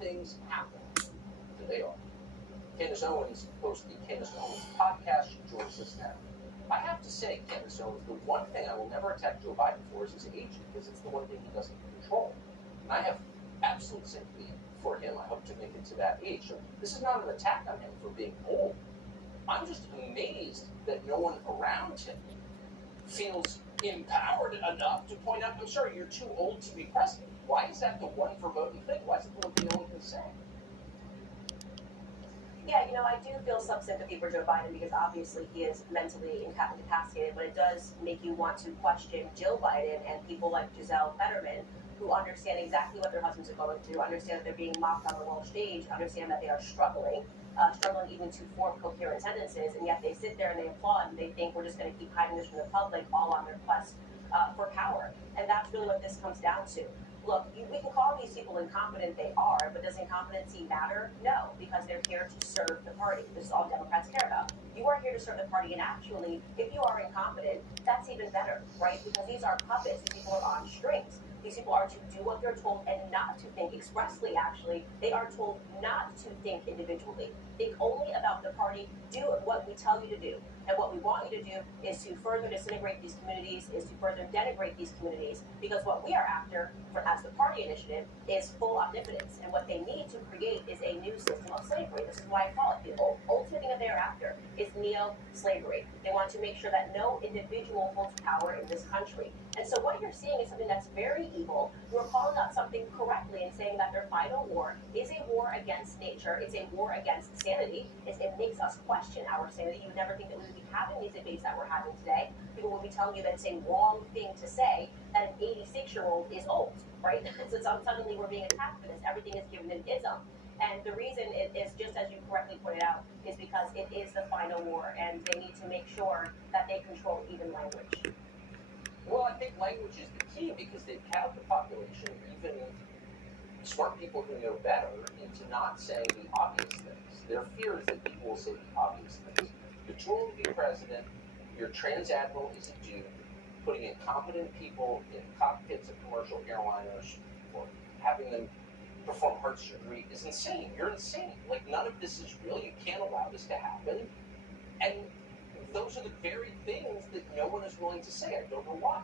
things happen. And they are. Candace Owens hosts the Candace Owens podcast. She joins us now. I have to say, Candace Owens, the one thing I will never attack Joe Biden for is his age, because it's the one thing he doesn't control. And I have absolute sympathy for him. I hope to make it to that age. So this is not an attack on him for being old. I'm just amazed that no one around him feels empowered enough to point out, I'm sorry, you're too old to be president. Why is that the one verboten thing? Why is it the one thing no one can say? Yeah, I do feel some sympathy for Joe Biden because obviously he is mentally incapacitated, but it does make you want to question Jill Biden and people like Giselle Fetterman, who understand exactly what their husbands are going through, understand that they're being mocked on the world stage, understand that they are struggling even to form coherent sentences, and yet they sit there and they applaud and they think we're just going to keep hiding this from the public, all on their quest for power. And that's really what this comes down to. Look, we can call these people incompetent, they are, but does incompetency matter? No, because they're here to serve the party. This is all Democrats care about. You are here to serve the party, and actually, if you are incompetent, that's even better, right? Because these are puppets, these people are on strings. These people are to do what they're told and not to think expressly, actually. They are told not to think individually. Think only about the party, do what we tell you to do. And what we want you to do is to further disintegrate these communities, is to further denigrate these communities, because what we are after, as the party initiative, is full omnipotence. And what they need to create is a new system of slavery. This is why I call it the ultimate thing that they are after is neo-slavery. They want to make sure that no individual holds power in this country. And so what you're seeing is something that's very evil. You're calling out something correctly and saying that their final war is a war against nature. It's a war against sanity. It makes us question our sanity. You would never think that we would be having these debates that we're having today. People will be telling you that it's a wrong thing to say that an 86-year-old is old, right? So suddenly we're being attacked for this. Everything is given an ism. And the reason it is, just as you correctly pointed out, is because it is the final war, and they need to make sure that they control even language. Well, I think language is the key, because they've cowed the population, even smart people who know better, into not saying the obvious things. Their fear is that people will say the obvious things. You're too old to be president. Your trans admiral is a dude. Putting incompetent people in cockpits of commercial airliners or having them perform heart surgery is insane. You're insane. Like, none of this is real. You can't allow this to happen. And those are the very things that no one is willing to say. I don't know why.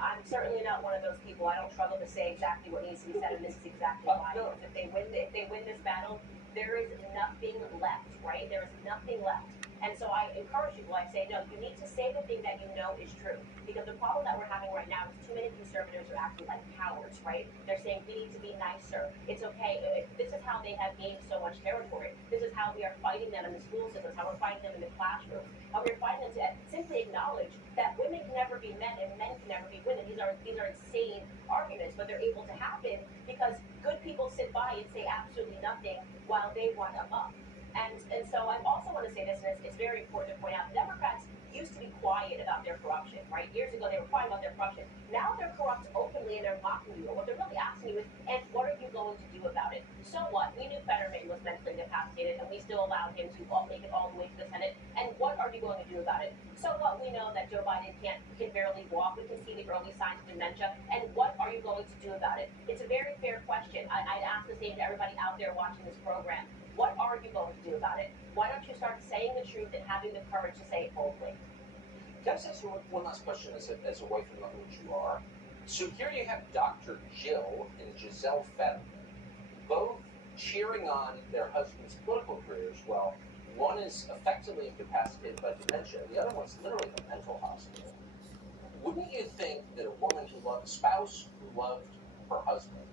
I'm certainly not one of those people. I don't struggle to say exactly what needs to be said, and this is exactly why. No. If they win this battle, there is nothing left, right? There is nothing left. And so I encourage people, I say, no, you need to say the thing that you know is true. Because the problem that we're having right now is too many conservatives are acting like cowards, right? They're saying we need to be nicer. It's okay. This is how they have gained so much territory. This is how we are fighting them in the school systems, how we're fighting them in the classrooms, how we're fighting them to simply acknowledge that women can never be men and men can never be women. These are insane arguments, but they're able to happen because good people sit by and say absolutely nothing while they run amok. And so I also want to say this, and it's very important to point out, Democrats used to be quiet about their corruption, right? Years ago, they were quiet about their corruption. Now they're corrupt openly, and they're mocking you. And what they're really asking you is, and what are you going to do about it? So what? We knew Fetterman was mentally incapacitated, and we still allowed him to make it all the way to the Senate. And what are you going to do about it? So what? We know that Joe Biden can barely walk. We can see the early signs of dementia. And what are you going to do about it? It's a very fair question. I'd ask the same to everybody out there watching this program. What are you going to do about it? Why don't you start saying the truth and having the courage to say it boldly? Can I ask you one last question as a wife and mother, which you are? So here you have Dr. Jill and Giselle Fetterman, both cheering on their husbands' political careers. Well, one is effectively incapacitated by dementia, the other one's literally in a mental hospital. Wouldn't you think that a woman who loved a spouse who loved her husband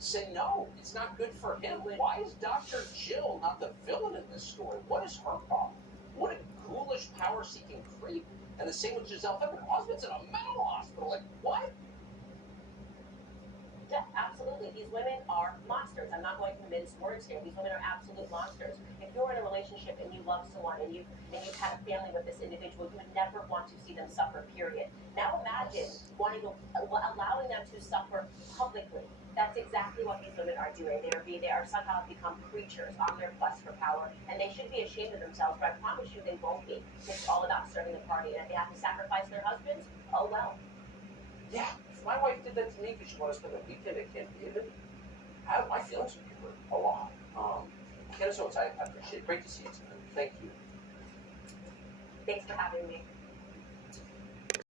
say, no, it's not good for him? Why is Dr. Jill not the villain in this story? What is her problem? What a ghoulish, power-seeking creep. And the same with Giselle Fetterman. Her husband's in a mental hospital. Like, what? Yeah, absolutely. These women are monsters. I'm not going to mince words here. These women are absolute monsters. If you're in a relationship and you love someone and you've had a family with this individual, you would never want to see them suffer, period. Now imagine allowing them to suffer publicly. That's exactly what these women are doing. They are somehow become creatures on their quest for power, and they should be ashamed of themselves, but I promise you they won't be. It's all about serving the party, and if they have to sacrifice their husbands, oh well. Yeah, if my wife did that to me because she wanted to spend a weekend at Camp David, a lot. Candace Owens, I appreciate it. Great to see you tonight. Thank you. Thanks for having me.